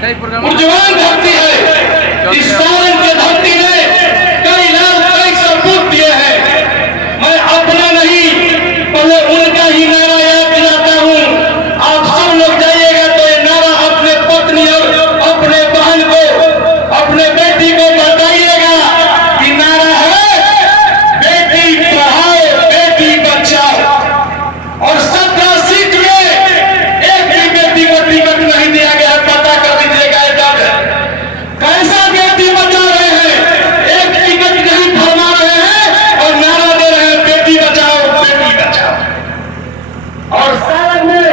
उज्जवल धरती है। इस सारण के धरती ने कई लाख कई सबूत दिए हैं। मैं अपना नहीं पहले उनका ही नारा याद दिलाता हूँ। आप सब लोग जाइएगा तो ये नारा अपने पत्नी और अपने बहन को अपने बेटी को बताइएगा कि नारा है बेटी पढ़ाओ बेटी बचाओ। और 17 सीट में एक भी बेटी को टिकट नहीं दिया गया। पता कर लीजिएगा कैसा बेटी बचा रहे हैं। एक टिकट नहीं फरमा रहे हैं और नारा दे रहे हैं बेटी बचाओ बेटी बचाओ। और सारण में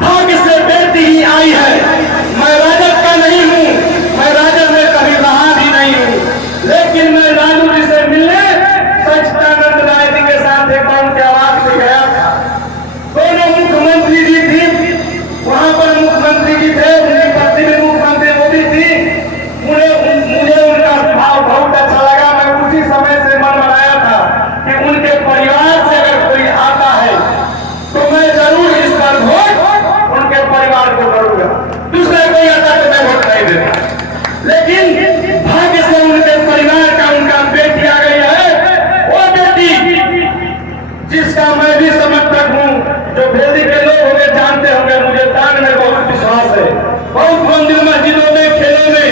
भाग्य से बेटी ही आई है। मैं राजद का नहीं हूँ, मैं राजद में कभी रहा भी नहीं हूँ, लेकिन मैं लालू जी से मिलने सच्चिदानंद राय जी के साथ एक बार उनके आवाज से गया था। दोनों मुख्यमंत्री जी थी, वहां पर मुख्यमंत्री जी थे, उनकी पत्नी भी मुख्यमंत्री वो भी थी। मुझे उनका भाव बहुत अच्छा लगा। मैं उसी समय से मन बनाया था कि उनके परिवार से अगर कोई आता है तो मैं जरूर इस बार वोट उनके परिवार को करूंगा। दूसरा कोई आता तो मैं वोट नहीं देता। लेकिन भाग्य से उनके परिवार का उनका बेटी आ गई है। वो बेटी जिसका मैं भी समर्थक हूँ, जो भेदी के लोग होंगे जानते होंगे, मुझे दान में बहुत विश्वास है। बहुत मंदिर मस्जिदों में खेलों में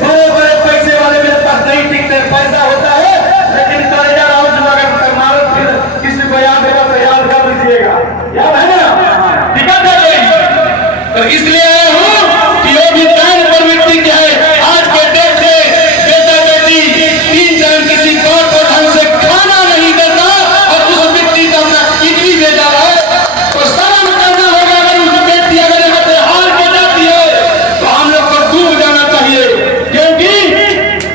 बड़े बड़े पैसे वाले मेरे पास नहीं टिकते। पैसा होता है लेकिन करेगा राउंड अगर मारो फिर किसी को याद होगा तो याद कर लीजिएगा। याद है ना टिकट है तो इसलिए आया हूँ कि वो भी दान प्रवृत्ति क्या है। आज के डेट में बेटा बेटी 3 टाइम किसी गौर को ढंग से खाना नहीं देता और उस व्यक्ति का अपना किडनी दे जा रहा है तो शर्म करना होगा। अगर उस बेटी अगर यहाँ से हार के जाती है तो हम लोग को डूब जाना चाहिए, क्योंकि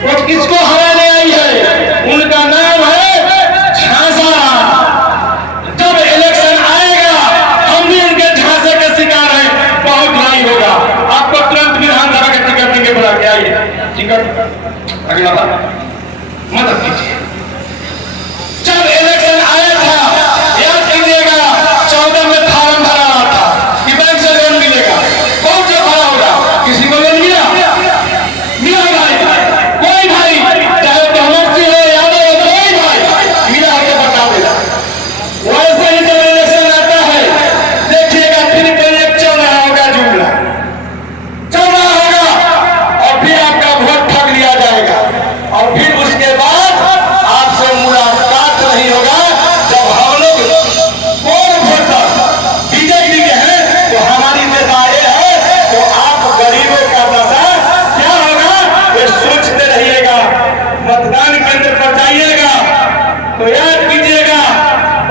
वो किसको हराने आई है। उनका नाम है झांसा। जब इलेक्शन आएगा हम भी उनके झांसे के शिकार हैं। बहुत लड़ाई होगा। आपको तुरंत विधानसभा के टिकट देंगे, बोला क्या ये टिकट अगला बार मदद कीजिए। जब इलेक्शन आया था याद कीजिएगा 14 में फॉर्म भरा रहा था कि बैंक से लोन मिलेगा। कौन से भरा होगा? किसी को लोन मिला भाई? कोई भाई चाहे कांग्रेसी हो यादव हो, कोई भाई मिला होकर बता देगा। वैसे ही जब इलेक्शन आता है देखिएगा फिर कोई एक चल रहा होगा, जुमला चल रहा होगा और फिर आपका वोट ठग लिया जाएगा और फिर उसके बाद आपसे मुलाकात नहीं होगा। जब हम लोग कौन वोटर बीजेपी के हैं तो हमारी नेताएं हैं तो आप गरीबों का दशा क्या होगा ये सोचते रहिएगा। मतदान केंद्र पर जाइएगा तो याद कीजिएगा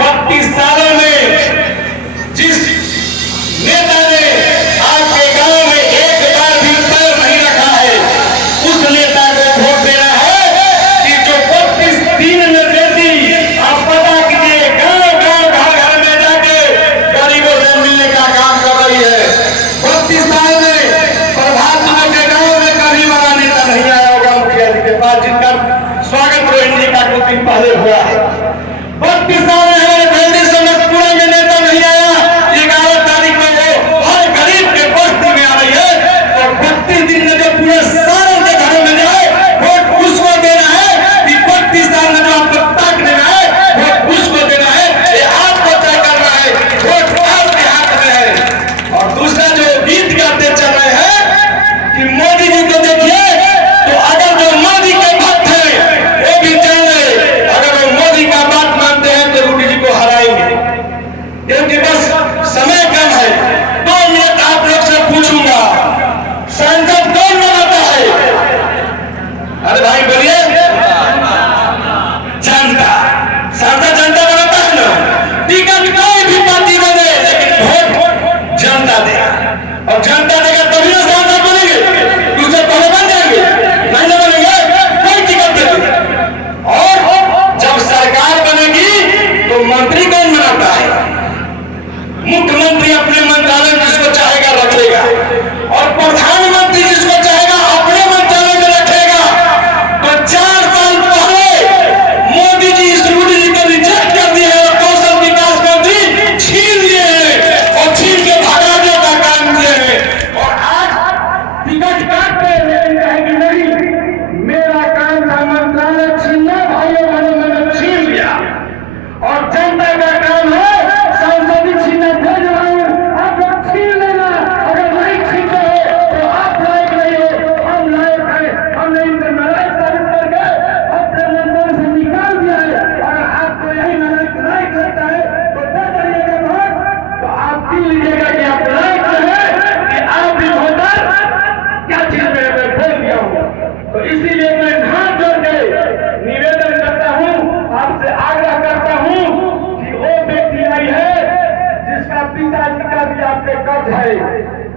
32 सालों में जिस नेता ने आपके गांव में एक बार भी पैर नहीं रखा है उस नेता को वोट देना है कि जो 32 दिन में देती। आप पता कीजिए गांव घर में जाके गरीबों से मिलने का काम कर रही है। 32 साल में प्रभात के गांव में कभी बड़ा नेता नहीं आया होगा मुखिया जी के पास, जिनका स्वागत रोहिणी जी का कुछ दिन पहले हुआ है। 32 साल में हमारे भेदी समझपुरा में नेता नहीं आया। 11 तारीख में वो हर गरीब के बस्ती में आ रही है और 32 दिन में जो पूरे सारों के घरों में जाए वोट उसको देना है कि 32 साल में जो आपको ताक देना है वोट उसको देना है। ये आपको तय करना है, वोट आपके हाथ में है। और दूसरा जो गीत गाते चल रहे हैं कि मोदी जी को देखिए तो अगर जो मोदी के भक्त है वो भी जान रहे अगर वो मोदी का बात मानते हैं तो रूडी जी को हराएंगे, क्योंकि बस समय कम है। 2 मिनट आप लोग से पूछूंगा सांसद कौन बनाता है? अरे भाई बोलिए। जनता। सांसद जनता बनाता है ना। टिकट कोई भी पार्टी में दे लेकिन वोट जनता देगा और जनता देगा तभी ना सांसद बनेंगे। दूसरे पहले बन जाएंगे नहीं ना बनेंगे कोई टिकट देगा। और जब सरकार बनेगी तो मंत्री कौन बनाता है? मुख्यमंत्री अपने मंत्रालय में जिसको चाहेगा रख लेगा और प्रधानमंत्री जिसको चाहेगा अपने मंत्रालय में रखेगा। तो 4 साल पहले मोदी जी इस रूडी जी को रिजेक्ट कर दिए और कौशल विकास मंत्री छीन लिए हैं और छीन के भगाने का काम किए हैं।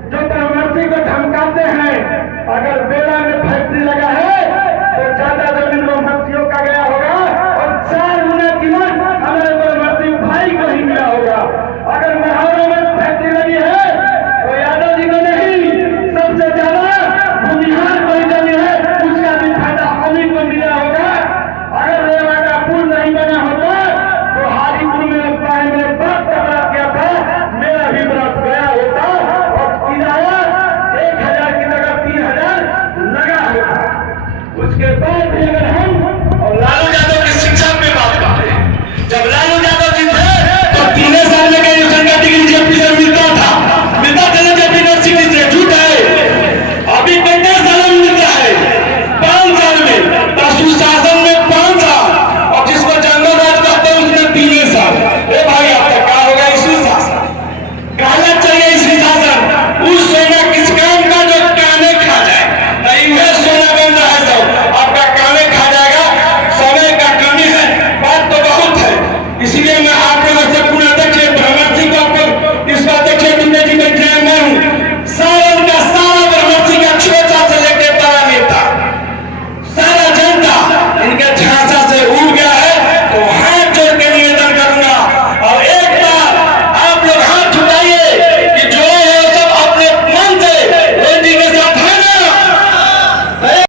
जो ब्रह्मर्षि को धमकाते हैं, अगर बेला में फैक्ट्री लगा है